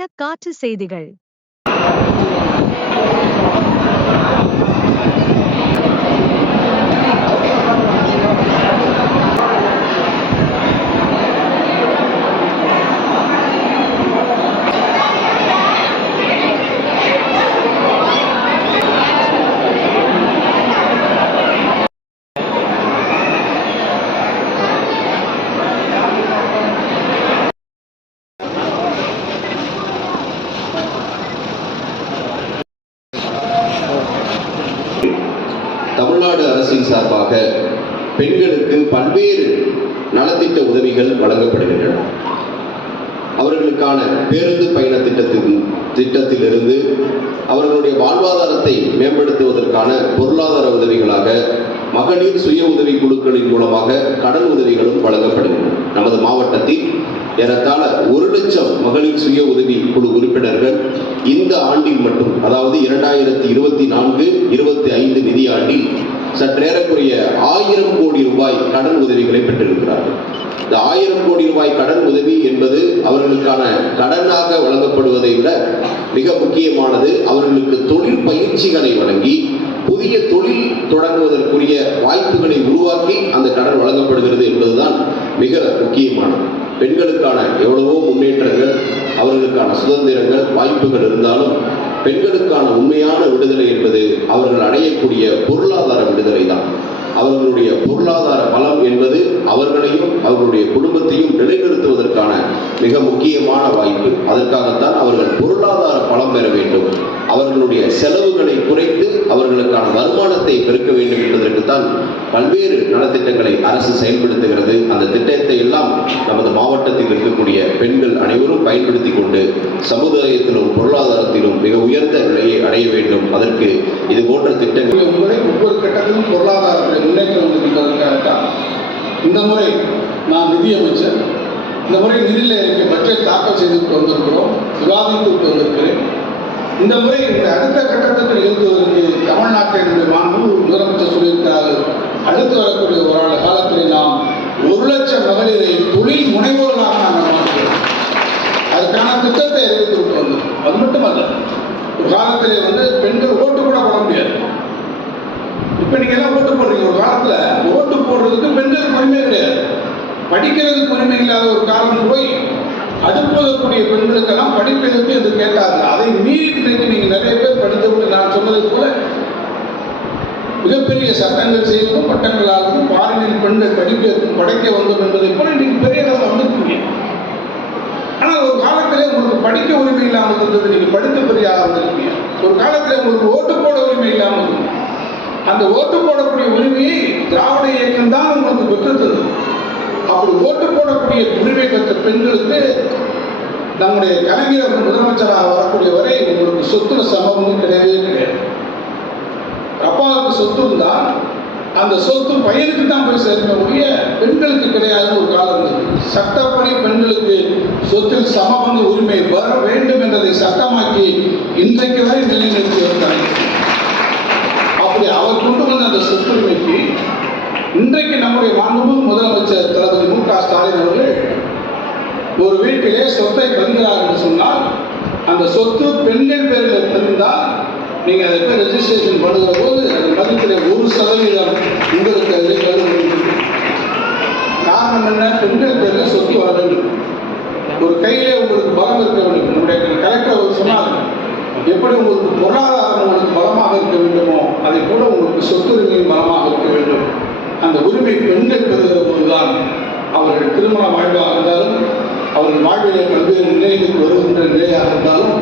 பயண காற்று செய்திகள். தமிழ்நாடு அரசின் சார்பாக பெண்களுக்கு பல்வேறு நலத்திட்ட உதவிகள் வழங்கப்படுகின்றன. அவர்களுக்கான பேருந்து பயண திட்டத்திலிருந்து அவர்களுடைய வாழ்வாதாரத்தை மேம்படுத்துவதற்கான பொருளாதார உதவிகளாக மகளிர் சுய உதவி குழுக்களின் மூலமாக கடன் உதவிகளும் வழங்கப்படுகின்றன. நமது மாவட்டத்தில் ஏறத்தாழ 1,00,000 மகளிர் சுய உதவி குழு உறுப்பினர்கள் இந்த ஆண்டில் மட்டும், அதாவது 2024-25 நிதியாண்டில் சற்றேறக்குரிய 1000 கோடி ரூபாய் கடன் உதவிகளை பெற்றிருக்கிறார்கள். இந்த 1000 கோடி ரூபாய் கடன் உதவி என்பது அவர்களுக்கான கடனாக வழங்கப்படுவதை விட மிக முக்கியமானது. அவர்களுக்கு தொழில் பயிற்சிகளை வழங்கி புதிய தொழில் தொடங்குவதற்குரிய வாய்ப்புகளை உருவாக்கி அந்த கடன் வழங்கப்படுகிறது என்பதுதான் மிக முக்கியமானது. பெண்களுக்கான எவ்வளவோ முன்னேற்றங்கள், அவர்களுக்கான சுதந்திரங்கள், வாய்ப்புகள் இருந்தாலும் பெண்களுக்கான உண்மையான விடுதலை என்பது அவர்கள் அடையக்கூடிய பொருளாதார விடுதலை தான். அவர்களுடைய பொருளாதார பலம் என்பது அவர்களையும் அவர்களுடைய குடும்பத்தையும் நிலைநிறுத்துவதற்கான மிக முக்கியமான வாய்ப்பு. அதற்காகத்தான் அவர்கள் பொருளாதார பலம் பெற வேண்டும், அவர்களுடைய செலவுகளை குறைத்து அவர்களுக்கான வருமானத்தை பெருக்க வேண்டும் என்பதற்குத்தான் பல்வேறு நலத்திட்டங்களை அரசு செயல்படுத்துகிறது. அந்த திட்டத்தை எல்லாம் நமது மாவட்டத்தில் இருக்கக்கூடிய பெண்கள் அனைவரும் பயன்படுத்தி கொண்டு சமுதாயத்திலும் பொருளாதாரத்திலும் மிக உயர்ந்த நிலையை அடைய வேண்டும். அதற்கு இது போன்ற திட்டங்கள் ஒவ்வொரு கட்டத்திலும் பொருளாதாரத்தை முன்னேற்றம் என்பதற்காகத்தான் இந்த முறை நான் நிதியமைச்சர், இந்த முறை நிதியில் இருக்க பட்ஜெட் தாக்கல் செய்துவிட்டு வந்திருக்கிறோம், விவாதித்து வந்திருக்கிறேன். இந்த முறை அடுத்த கட்டத்துக்கு நிகழ்த்துவதற்கு தமிழ்நாட்டினுடைய மாண்பு முதலமைச்சர் சொல்லியிருக்கிறார்கள். அடுத்து வரக்கூடிய ஒரு காலத்தில் நாம் 1,00,000 மகளிரை தொழில் முனைவோர்களாக நாங்கள் மாற்றுகிறோம். அதுக்கான திட்டத்தை அறிவித்து விட்டு வந்தோம். அது மட்டுமல்ல, ஒரு காலத்திலே பெண்கள் ஓட்டு கூட போட முடியாது. இப்போ நீங்கள் எல்லாம் ஓட்டு போடுறீங்க. ஒரு காலத்தில் ஓட்டு போடுறதுக்கு பெண்களுக்கு உரிமை கிடையாது, படிக்கிறதுக்கு உரிமை இல்லாத ஒரு காலம் போய் அடுப்பதற்குரிய பெண்களுக்கெல்லாம் படிப்பதற்கு என்று கேட்டார்கள். அதை மீறி நீங்கள் நிறைய பேர் படித்தவர்கள் நான் சொன்னதை போல மிகப்பெரிய சட்டங்கள் செய்யணும், பட்டங்களாகவும் பாரினில் பெண்கள் படைக்க வந்தோம் என்பதை போல நீங்கள் பெரிய அளவில் வந்திருக்கீங்க. ஆனால் ஒரு காலத்திலே உங்களுக்கு படிக்க உரிமை இல்லாமல் இருந்தது, நீங்கள் படித்த பெரிய ஆளாக வந்திருக்கீங்க. ஒரு காலத்தில் உங்களுக்கு ஓட்டு போட உரிமை இல்லாமல் இருந்தது. அந்த ஓட்டு போடக்கூடிய உரிமையை திராவிட இயக்கம் தான் உங்களுக்கு பெற்றுத்தது. அப்படி ஓட்டு போடக்கூடிய உரிமை பெற்ற பெண்களுக்கு நம்முடைய கலைஞர் முதலமைச்சராக வரக்கூடிய வரை உங்களுக்கு சொத்துல சமமும் கிடையவே கிடையாது. அப்பாவுக்கு சொத்து இருந்தால் அந்த சொத்து பையனுக்கு தான் போய் சேர்க்கக்கூடிய பெண்களுக்கு கிடையாது ஒரு காலம் இருந்தது. சட்டப்படி பெண்களுக்கு சொத்தில் சமபங்கு உரிமை வர வேண்டும் என்பதை சட்டமாக்கி இன்றைக்கு வரை நிலைநிறுத்தி வருகிறாங்க. அப்படி அவர் கொண்டு வந்த அந்த சொத்துரிமைக்கு இன்றைக்கு நம்முடைய மாண்புமிகு முதலமைச்சர் தளபதி மு க ஸ்டாலின் அவர்கள் ஒரு வீட்டிலே சொத்தை பதிகிறார் என்று சொன்னால் அந்த சொத்து பெண்கள் பேரில் பதிந்தால் நீங்கள் அதை போய் ரெஜிஸ்ட்ரேஷன் பண்ணுகிற போது அந்த மதிப்பில் 1% உங்களுக்கு அதில் கருது. காரணம் என்ன? பெண்கள் பேரில் சொத்து வர வேண்டும், ஒரு கையிலே உங்களுக்கு பலம் இருக்க வேண்டும். நம்முடைய கலெக்டர் சொன்னார், எப்படி உங்களுக்கு பொருளாதாரம் உங்களுக்கு பலமாக இருக்க வேண்டுமோ அதை போல உங்களுக்கு சொத்துரிமையும் பலமாக இருக்க வேண்டும். அந்த உரிமை பெண்கள் பெறுகிற போதுதான் அவர்கள் திருமண வாழ்வாக இருந்தாலும், அவர்கள் வாழ்விலே பல்வேறு நிலைகளுக்கு வருகின்ற நிலையாக இருந்தாலும்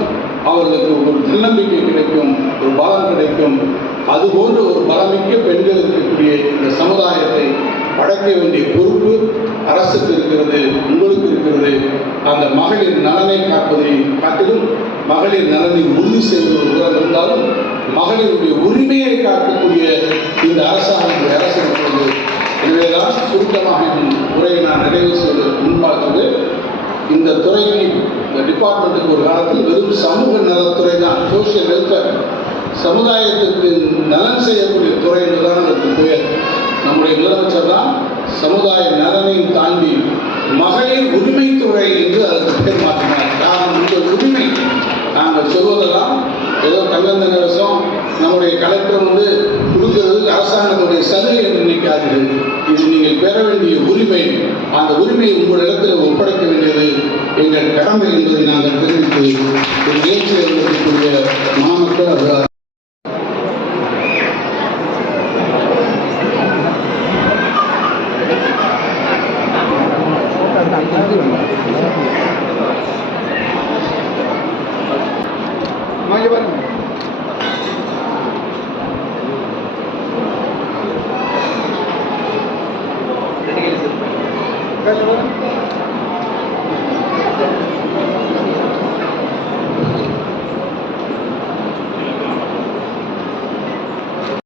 அவர்களுக்கு ஒரு தன்னம்பிக்கை கிடைக்கும், ஒரு பலம் கிடைக்கும். அதுபோன்று ஒரு பலமிக்க பெண்கள் இருக்கக்கூடிய இந்த சமுதாயத்தை படைக்க வேண்டிய பொறுப்பு அரசுக்கு இருக்கிறது, உங்களுக்கு இருக்கிறது. அந்த மகளிர் நலனை காப்பதை காட்டிலும் மகளிர் நலனை உறுதி செய்வது இருந்தாலும் மகளிருடைய உரிமையை காக்கக்கூடிய இந்த அரசாங்கம் அரசு இருக்கிறது. எனவேதான் சுருக்கமாக உரையை நான் நிறைவு செய்வதற்கு முன்பாகிறது. இந்த துறைக்கு, இந்த டிபார்ட்மெண்ட்டுக்கு ஒரு காலத்தில் வெறும் சமூக நலத்துறை தான், சோசியல் வெல்ஃபேர், சமுதாயத்திற்கு நலன் செய்யக்கூடிய துறை என்றுதான் அதற்கு பெயர். நம்முடைய முதலமைச்சர் தான் சமுதாய நலனையும் தாண்டி மகளிர் உரிமைத்துறை என்று அதற்கு பேர் மாற்றினார். காரணம் உங்கள் உரிமை. நாங்கள் சொல்வதெல்லாம் ஏதோ தங்கந்த கவசம் நம்முடைய கலெக்டர் கொடுக்கிறது அரசாங்கத்துடைய சலுகை என்று நினைக்காதீர்கள். இது நீங்கள் பெற வேண்டிய உரிமை. அந்த உரிமையை உங்களிடத்தில் ஒப்படைக்க வேண்டியது எங்கள் கடமை என்பதை நாங்கள் தெரிவித்து நிகழ்ச்சியில் இருக்கக்கூடிய மாமக்கள் அது Gracias.